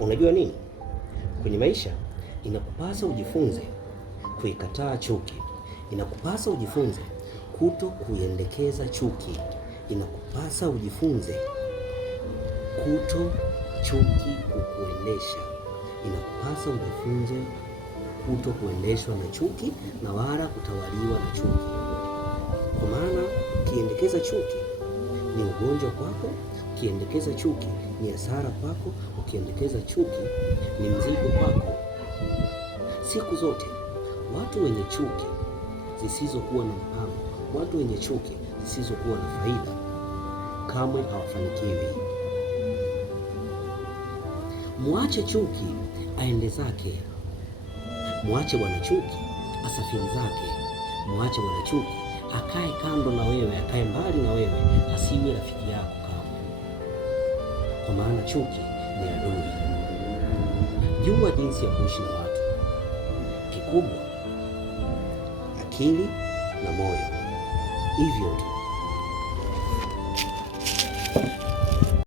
Unajua nini? Kwenye maisha inakupasa ujifunze kuikataa chuki. Inakupasa ujifunze kuto kuiendekeza chuki. Inakupasa ujifunze kuto chuki kukuendesha. Inakupasa ujifunze kuto kuendeshwa na chuki na wala kutawaliwa na chuki. Kwa maana ukiendekeza chuki ni ugonjwa kwako, ukiendekeza chuki ni hasara kwako, ukiendekeza chuki ni mzigo kwako. Siku zote watu wenye chuki zisizokuwa na mpango, watu wenye chuki zisizokuwa na faida kamwe hawafanikiwi. Muache chuki aende zake. Muache bwana chuki asafiri zake. Muache bwana chuki akae kando na wewe, akae mbali na wewe, asiwe rafiki yako kamwe, kwa maana chuki ni adui. Jua jinsi ya kuishi na watu. Kikubwa akili na moyo, hivyo tu.